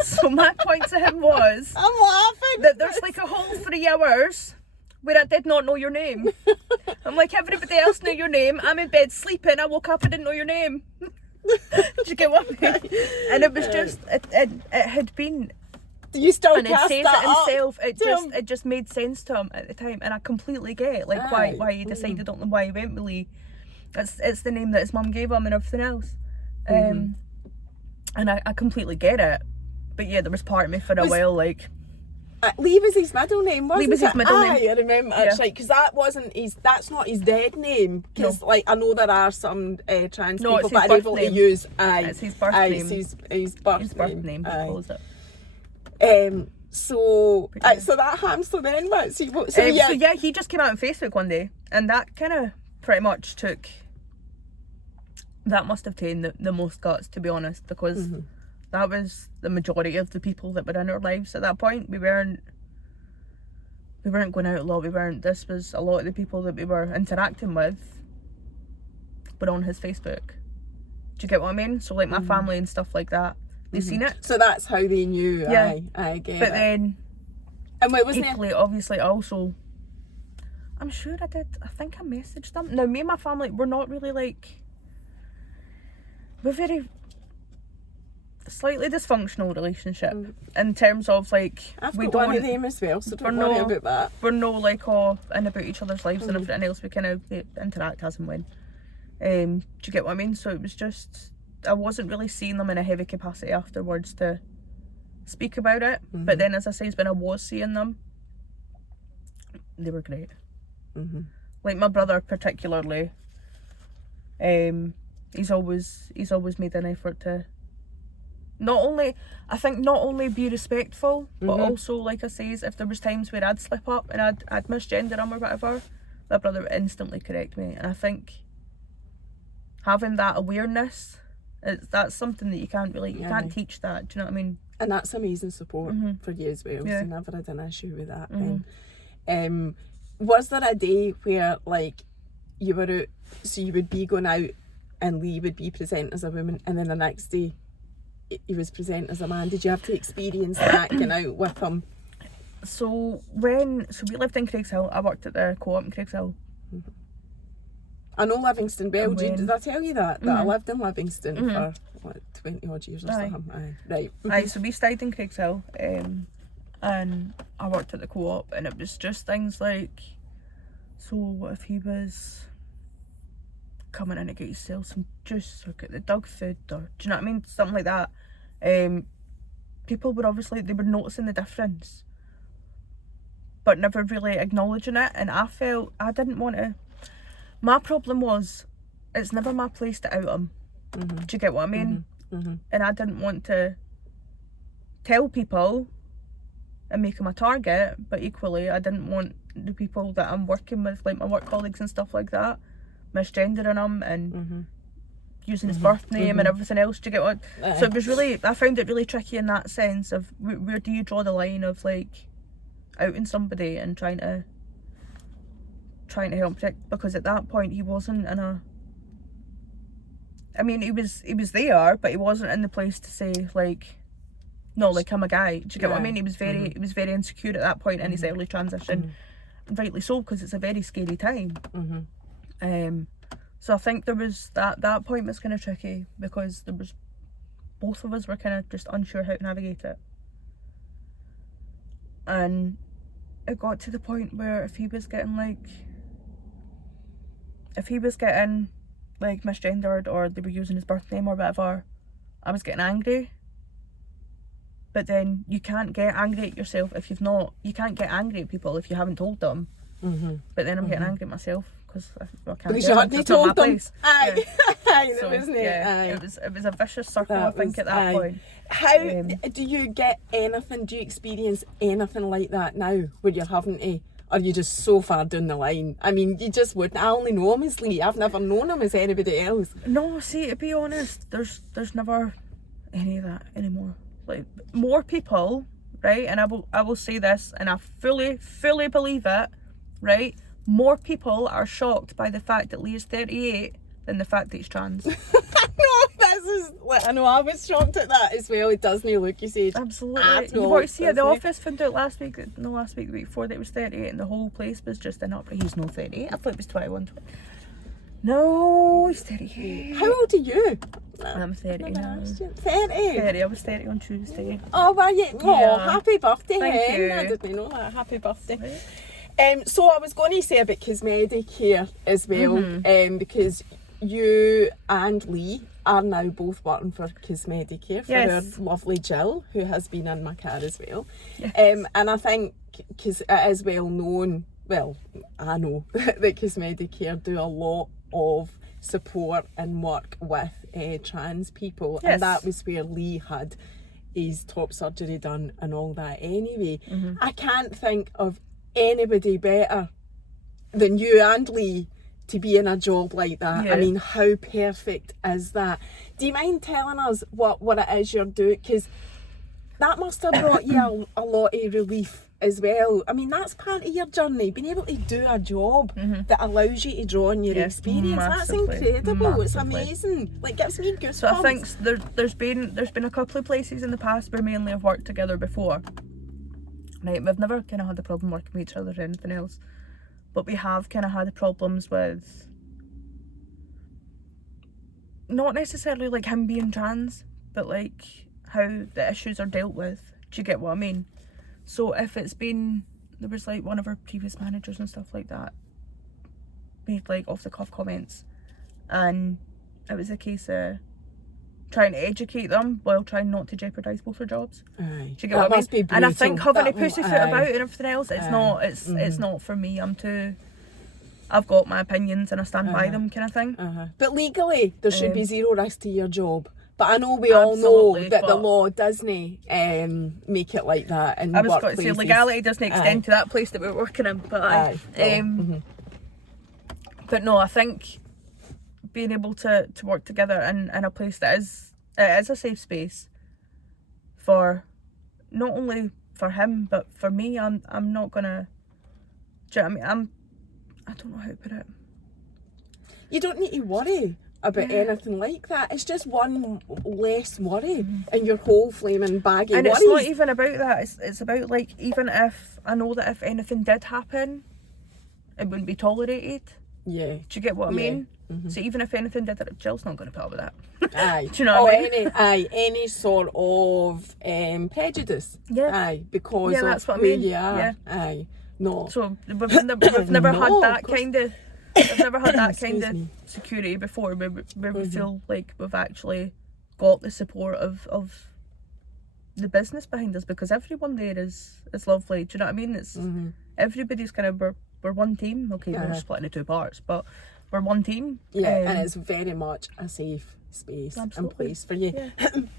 So my point to him was, I'm laughing, that there's like a whole 3 hours where I did not know your name. I'm like, everybody else knew your name. I'm in bed sleeping. I woke up, I didn't know your name. Do you get what I mean? And it was just, it had been... Do you still and it cast says that it up himself. to It just made sense to him at the time, and I completely get like why he decided on why he went with Lee. It's the name that his mum gave him and everything else, and I completely get it. But yeah, there was part of me for a while like. Lee was his middle name, wasn't it? Lee was his middle name. I remember. Yeah. It's like, because that's not his dead name. Because like, I know there are some trans people that are able to use it's his birth name. It's his birth name. He calls it. So that hamster then, what? So yeah, he just came out on Facebook one day, and that kind of pretty much that must have taken the most guts, to be honest, because that was the majority of the people that were in our lives at that point. We weren't going out a lot. This was a lot of the people that we were interacting with were on his Facebook. Do you get what I mean? So like my family and stuff like that. They seen it. So that's how they knew. Yeah. I get it. But then, and wait, wasn't equally, obviously, also, I'm sure I did. I think I messaged them. Now, me and my family, we're not really like, we're very slightly dysfunctional relationship in terms of like I've we got don't one of them as well, so don't worry about that. We're no like in about each other's lives and everything else. We kind of interact as and when. Do you get what I mean? So it was just. I wasn't really seeing them in a heavy capacity afterwards to speak about it. But then, as I say, when I was seeing them, they were great. Like my brother particularly, he's always made an effort to not only be respectful, but also, like I says, if there was times where I'd slip up and I'd misgender him or whatever, my brother would instantly correct me. And I think having that awareness, that's something that you can't teach that. Do you know what I mean? And that's amazing support for you as well. So never had an issue with that. Was there a day where like you were out, so you would be going out and Lee would be present as a woman, and then the next day he was present as a man? Did you have to experience that going out with him? So we lived in Craigshill. I worked at the co-op in Craigshill. I know Livingston well. Did I tell you that I lived in Livingston for 20 odd years or something? Right. So we stayed in Craigshill, and I worked at the co-op, and it was just things like, so what if he was coming in to get yourself some juice or get the dog food, or do you know what I mean? Something like that. People were obviously, they were noticing the difference, but never really acknowledging it, and I felt I didn't want to. My problem was, it's never my place to out him. Do you get what I mean? And I didn't want to tell people and make him a target, but equally I didn't want the people that I'm working with, like my work colleagues and stuff like that, misgendering him and using his birth name and everything else. Do you get what? So it was really, I found it really tricky in that sense of where do you draw the line of like outing somebody and trying to help protect, because at that point he wasn't in a, I mean he was there, but he wasn't in the place to say like, no, like I'm a guy. Do you get what I mean? He was very insecure at that point in his early transition, and rightly so, because it's a very scary time. So I think there was that point was kind of tricky, because there was, both of us were kind of just unsure how to navigate it, and it got to the point where if he was getting misgendered, or they were using his birth name or whatever, I was getting angry. But then you can't get angry at yourself if you've not, you can't get angry at people if you haven't told them. But then I'm getting angry at myself because I can't get them, it's not my place. Aye. So, wasn't it? Yeah, it was a vicious circle, I think, at that point. How do you get anything, do you experience anything like that now, where you're having to, or are you just so far down the line? I mean, you just wouldn't. I only know him as Lee. I've never known him as anybody else. No, see, to be honest, there's never any of that anymore. Like, more people, right, and I will say this, and I fully believe it, right, more people are shocked by the fact that Lee is 38 than the fact that he's trans. No, that's is like, I know I was shocked at that as well. It doesn't look, you said. Absolutely. You want to see it? The Office found out last week, the week before, that it was 38 and the whole place was just in uproar. He's no 38. I thought it was 21. No, he's 38. How old are you? I'm 30 now. 30? I was 30 on Tuesday. Oh, were you? Oh, Yeah. happy birthday, Thank hen. you. I didn't know that. Happy birthday. Right. So I was going to say about Cosmedicare as well, because you and Lee are now both working for Cosmedicare for Yes. our lovely Jill, who has been in my car as well. Yes. And I think, because it is well known, well, I know that Cosmedicare do a lot of support and work with trans people, Yes. and that was where Lee had his top surgery done and all that anyway. I can't think of anybody better than you and Lee to be in a job like that. Yeah. I mean, how perfect is that? Do you mind telling us what it is you're doing? Because that must have brought you a lot of relief as well. I mean, that's part of your journey, being able to do a job that allows you to draw on your Yes, experience. massively, That's incredible. It's massively. amazing. Like, gives me goosebumps. So I think there's been a couple of places in the past where me and Lee have worked together before. Right, we've never kind of had a problem working with each other or anything else, but we have kind of had problems with not necessarily like him being trans, but like how the issues are dealt with. Do you get what I mean? So if it's been, there was like one of our previous managers and stuff like that made like off the cuff comments, and it was a case of trying to educate them while trying not to jeopardise both their jobs. Aye. Do you get That what I must mean? be And I brutal. think having a That will- pussyfoot aye. about and everything else, it's Aye. not. It's not for me. I've got my opinions and I stand by them, kind of thing. But legally, there should be zero risk to your job. But I know we all know Absolutely, that the but- law doesn't make it like that in I was going to say workplaces. legality doesn't extend to that place that we're working in, but but no, I think being able to work together in a place that is a safe space for not only for him but for me. I'm not gonna. Do you know what I mean? I don't know how to put it. You don't need to worry about anything like that. It's just one less worry in your whole flaming bag of And worries. it's not even about that. It's about like, even if I know that if anything did happen, it wouldn't be tolerated. Yeah. Do you get what I Yeah. mean? So even if anything did, Jill's not going to put up with that. Aye. Do you know what I mean? Any sort of prejudice. Yeah. Aye. Because Yeah, of that's what I who mean. you are. Yeah. Aye. No. So we've never No, had of that course. kind of. We've never had that kind Excuse of me. security before, where we feel like we've actually got the support of the business behind us, because everyone there is lovely. Do you know what I mean? It's everybody's kind of we're one team. Okay, we're split into two parts, but we're one team. Yeah, and it's very much a safe space and Absolutely. place for you. Yeah.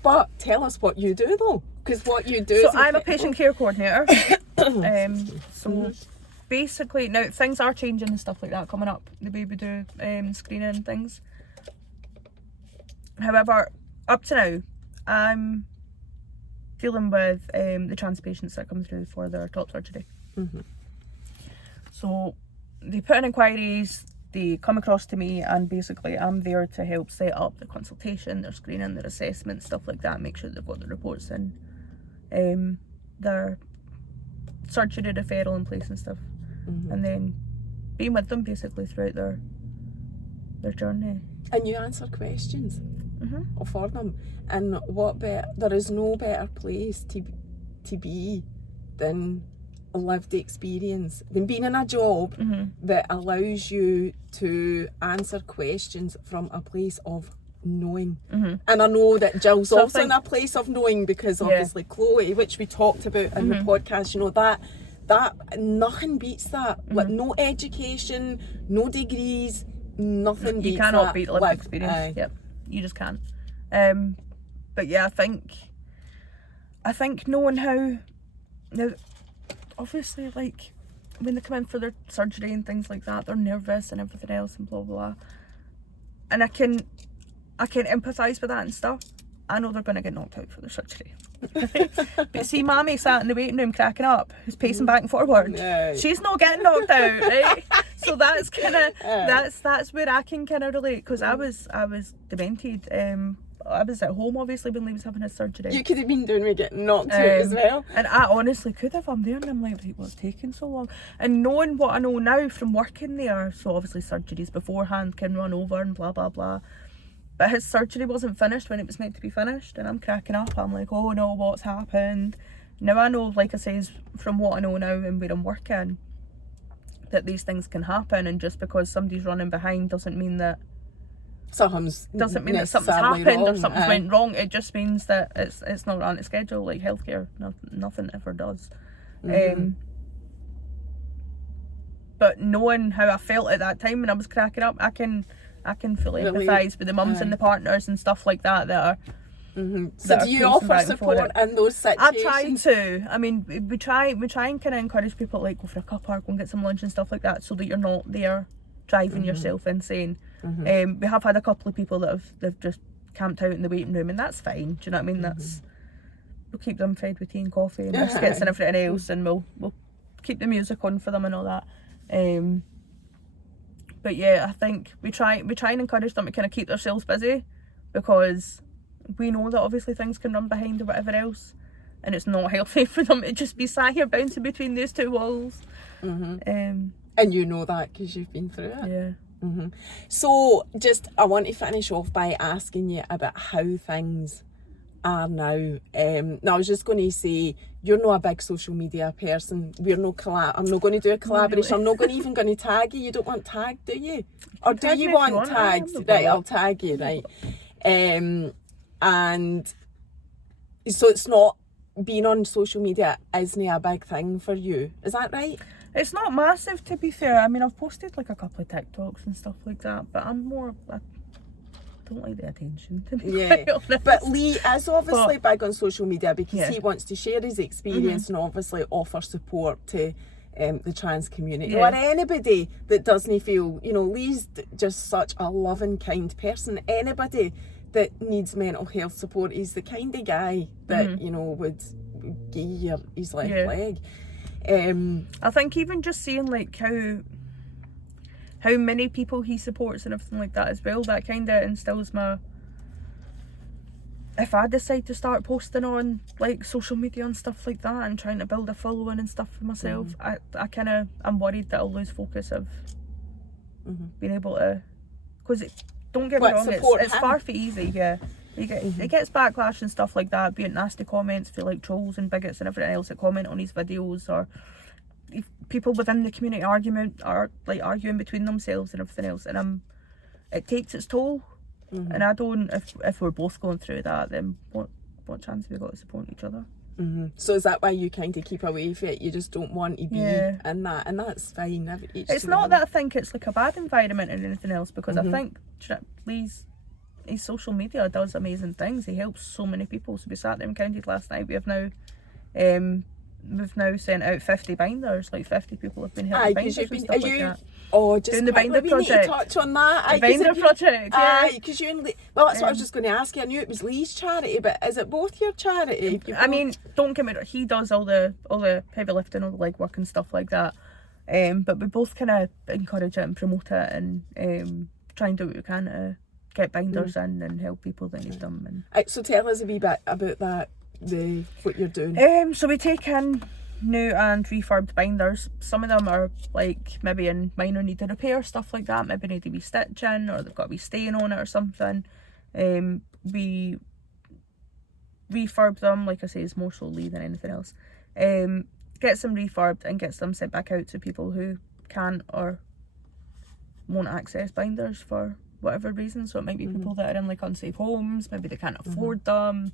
But tell us what you do though, because what you do. So is I'm a incredible. patient care coordinator. So basically now things are changing and stuff like that coming up, the way we do screening and things. However, up to now, I'm dealing with the trans patients that come through for their top surgery. So they put in inquiries, they come across to me, and basically I'm there to help set up their consultation, their screening, their assessment, stuff like that, make sure they've got the reports in, their surgery referral in place and stuff, and then being with them basically throughout their journey. And you answer questions for them. And there is no better place to be than a lived experience, than being in a job that allows you to answer questions from a place of knowing. And I know that Jill's So I also in think- a place of knowing, because obviously Chloe, which we talked about in the podcast, you know, that nothing beats that. Like, no education, no degrees, nothing beats that. You cannot beat lived experience. Aye. Yep, you just can't. But yeah, I think knowing how, now obviously, like when they come in for their surgery and things like that, they're nervous and everything else and blah blah blah, and I can empathise with that and stuff. I know they're going to get knocked out for their surgery. But see Mammy sat in the waiting room cracking up, who's pacing back and forward. No. She's not getting knocked out, right? So that's kind of that's where I can kind of relate, because I was demented I was at home obviously when Lee was having his surgery. You could have been doing me getting knocked out as well. And I honestly could have. I'm there and I'm like, right, what's taking so long? And knowing what I know now from working there, so obviously surgeries beforehand can run over and blah, blah, blah. But his surgery wasn't finished when it was meant to be finished, and I'm cracking up. I'm like, oh no, what's happened? Now I know, like I say, from what I know now and where I'm working, that these things can happen, and just because somebody's running behind doesn't mean that something's happened wrong. Or something's went wrong. It just means that it's not on its schedule. Like healthcare, nothing ever does. But knowing how I felt at that time when I was cracking up, I can fully empathise with the mums and the partners and stuff like that are. So do you offer support in those situations? I try to. I mean, we try and kind of encourage people, like, go for a cuppa, go and get some lunch and stuff like that, so that you're not there driving yourself insane. We have had a couple of people that they've just camped out in the waiting room, and that's fine. Do you know what I mean? We'll keep them fed with tea and coffee and biscuits and everything else, and we'll keep the music on for them and all that. But yeah, I think we try and encourage them to kind of keep themselves busy, because we know that obviously things can run behind or whatever else, and it's not healthy for them to just be sat here bouncing between these two walls. And you know that because you've been through it. Yeah. So I want to finish off by asking you about how things are now. Now I was just going to say, you're not a big social media person. I'm not going to do a collaboration. I'm not even going to tag you. You don't want tagged, do you? Or do you want tagged? Right, I'll tag you, right. And so it's not, being on social media isn't a big thing for you, is that right? It's not massive, to be fair. I mean, I've posted like a couple of TikToks and stuff like that, but I don't like the attention, to be quite honest. But Lee is obviously big on social media because he wants to share his experience and obviously offer support to the trans community or anybody that doesn't feel, Lee's just such a loving, kind person. Anybody that needs mental health support, he's the kind of guy that would give you his left leg. I think even just seeing like how many people he supports and everything like that as well, that kind of instills if I decide to start posting on like social media and stuff like that and trying to build a following and stuff for myself, I'm worried that I'll lose focus of being able to, because don't get me wrong, it's far from easy. It gets backlash and stuff like that, be it nasty comments for like trolls and bigots and everything else that comment on his videos, or if people within the community arguing between themselves and everything else, and it takes its toll. And I don't, if we're both going through that, then what chance have we got to support each other? So is that why you kind of keep away from it? You just don't want to be in that, and that's fine. It's not that I think it's like a bad environment or anything else, because I think Lee's his social media does amazing things. He helps so many people. So we sat there and counted last night. We've now sent out 50 binders. Like 50 people have been helping binders and stuff like that. Just doing the binder project. We need to touch on that. The binder project, because you and Lee, well, that's what I was just going to ask you. I knew it was Lee's charity, but is it both your charity? I mean, don't get me wrong, he does all the heavy lifting, all the legwork and stuff like that. But we both kind of encourage it and promote it, and try and do what we can to get binders in and help people that need them. And so tell us a wee bit about that, what you're doing. So we take in new and refurbed binders. Some of them are like maybe in minor need of repair, stuff like that, maybe need to be stitching, or they've got to be stain on it or something. We refurb them, like I say, it's more so Lee than anything else. Gets them refurbed and gets them sent back out to people who can't or won't access binders for whatever reason. So it might be people that are in like unsafe homes, maybe they can't afford them,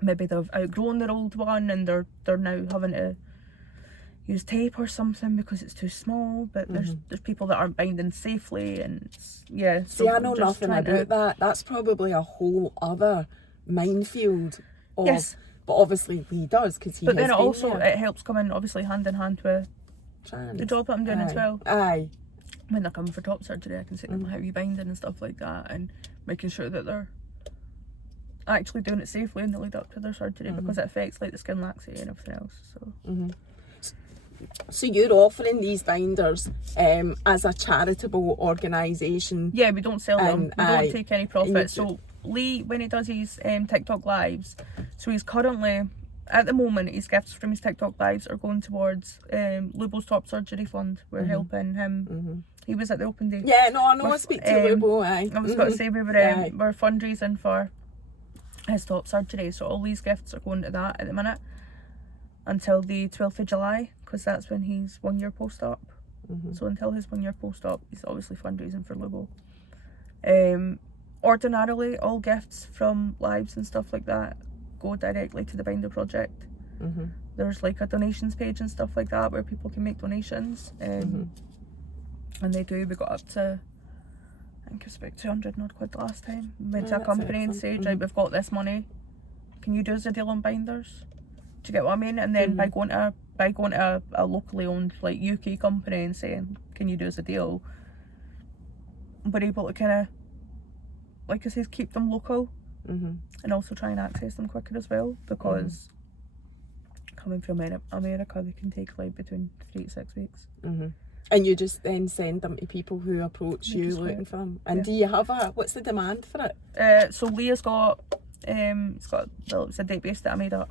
maybe they've outgrown their old one and they're now having to use tape or something because it's too small. But there's people that aren't binding safely, and See, I know nothing about that. That's probably a whole other minefield. Yes, but obviously he does, because he. But then it helps come in obviously hand in hand with the job that I'm doing as well. When they're coming for top surgery, I can say to them how you binding and stuff like that, and making sure that they're actually doing it safely in the lead up to their surgery, because it affects like the skin laxity and everything else. So So you're offering these binders as a charitable organisation? Yeah, we don't sell them. We don't take any profit. You So Lee, when he does his TikTok lives, so he's currently, at the moment, his gifts from his TikTok lives are going towards Lubo's Top Surgery Fund. We're helping him. He was at the open day. Yeah, no, I know. I speak to Lubo. Aye. I was going to say we're fundraising for his top surgery, so all these gifts are going to that at the minute until the 12th of July, because that's when he's 1 year post-op. So until his 1 year post-op, he's obviously fundraising for Lubo. Ordinarily, all gifts from lives and stuff like that go directly to the Binder Project. There's like a donations page and stuff like that where people can make donations, and they do. We got up to, I think it was about 200 odd quid last time. Went to a company and said, right, we've got this money, can you do us a deal on binders? Do you get what I mean? And then by going to a locally owned like UK company and saying, can you do us a deal, we're able to kind of, like I said, keep them local and also try and access them quicker as well, because coming from America, they can take like between 3 to 6 weeks. And you just then send them to people who approach you looking for them. And do you have what's the demand for it? So Leah's got, it's a database that I made up.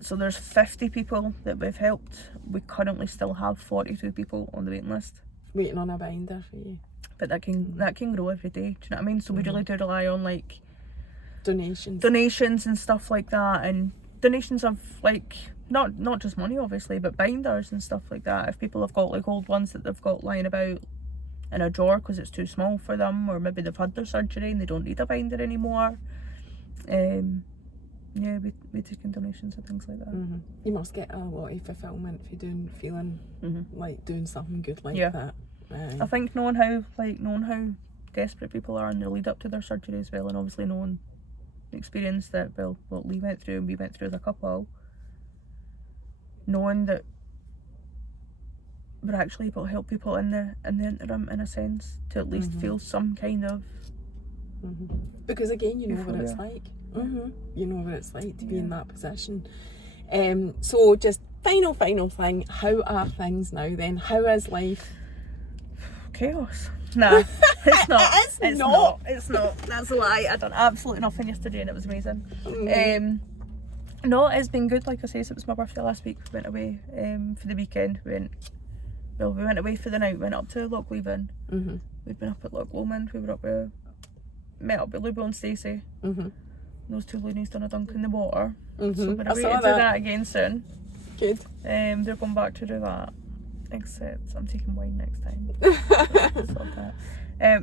So there's 50 people that we've helped. We currently still have 42 people on the waiting list. Waiting on a binder for you. But that can grow every day, do you know what I mean? So we really do rely on like donations and stuff like that, and donations of like not just money obviously, but binders and stuff like that. If people have got like old ones that they've got lying about in a drawer because it's too small for them, or maybe they've had their surgery and they don't need a binder anymore. Yeah, we take in donations and things like that. You must get a lot of fulfilment for feeling like doing something good like that. I think knowing how desperate people are in the lead up to their surgery as well, and obviously knowing the experience that what Lee went through and we went through as a couple, knowing that we're actually able to help people in the interim, in a sense, to at least feel some kind of because again, you know what it's like. You know what it's like to be in that position. So just final thing, how are things now then? How is life? Chaos. Nah, it's not. It's not. That's a lie. I done absolutely nothing yesterday and it was amazing. No, it's been good. Like I say, it was my birthday last week. We went away for the weekend. We went away for the night. We went up to Loch Leven. We'd been up at Loch Lomond. We were met up with Lubo and Stacey. Those two loonies done a dunk in the water. So we're away to do that again soon. Good. They're going back to do that. Except I'm taking wine next time.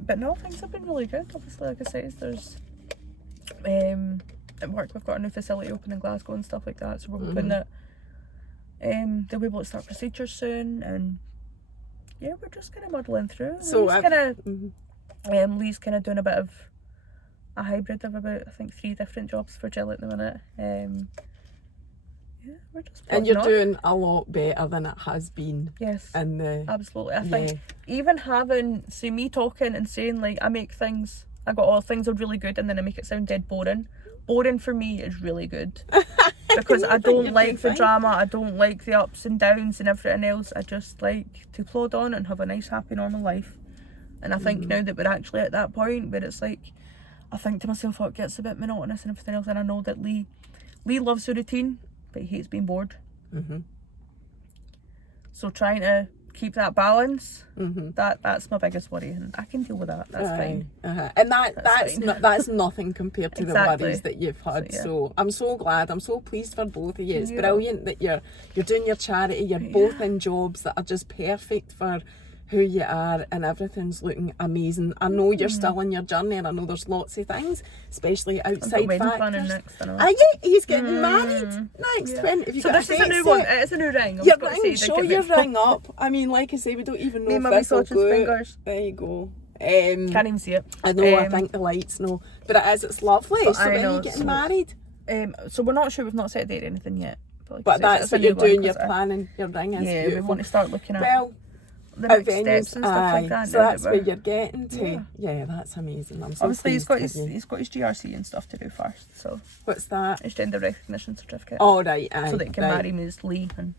But no, things have been really good. Obviously, like I say, there's at work we've got a new facility open in Glasgow and stuff like that. So we're hoping that they'll be able to start procedures soon, and yeah, we're just kind of muddling through. So Lee's kind of doing a bit of a hybrid of about, I think, 3 different jobs for Jill at the minute. Yeah, we're just and you're doing a lot better than it has been. Yes, absolutely. I think even having, see me talking and saying like I make things, I got all things are really good, and then I make it sound dead boring. Boring for me is really good because I don't like the drama, I don't like the ups and downs and everything else. I just like to plod on and have a nice happy normal life. And I think now that we're actually at that point where it's like, I think to myself, oh, it gets a bit monotonous and everything else, and I know that Lee loves the routine, but he hates being bored. So trying to keep that balance, that's my biggest worry, and I can deal with that. That's fine. And that's nothing compared to the worries that you've had. So I'm so glad. I'm so pleased for both of you. It's brilliant that you're doing your charity. You're both in jobs that are just perfect for who you are, and everything's looking amazing. I know you're still on your journey, and I know there's lots of things, especially outside factors. He's getting married next. When have you got this is a new one. It is a new ring. Your ring, show your ring up. I mean, like I say, we don't even know if this will go. Fingers. There you go. Can't even see it. I know. I think the lights know, but it's lovely. So when are you getting married? So we're not sure. We've not set a date or anything yet. But that's what you're doing. You're planning your ring. Is beautiful. We want to start looking at the next steps and stuff like that. So that's where you're getting to. Yeah, that's amazing. I'm so obviously he's got his GRC and stuff to do first. So what's that? His gender recognition certificate. Oh right, so that he can marry Ms. Lee. And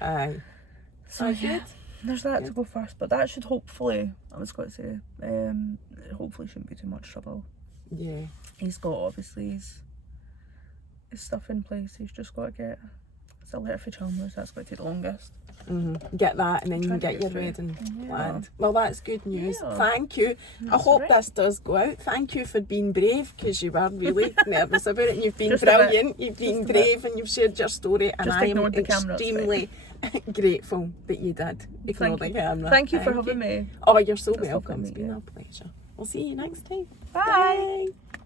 Aye. So yeah, there's that to go first, but that should hopefully, I was going to say, hopefully shouldn't be too much trouble. Yeah. He's got obviously his stuff in place. He's just got to get. It's a letter for Chalmers. That's going to take the longest. Get that, and then you can get your wedding planned. Well, that's good news. Thank you. I hope this does go out. Thank you for being brave, because you were really nervous about it, and you've been Just brilliant. You've been brave, and you've shared your story, and Just I am ignored the camera, it's extremely grateful that you did ignore the camera. Thank you for having me. Oh, you're so It's lovely welcome. to It's meet been you. a pleasure. We'll see you next time. Bye. Bye.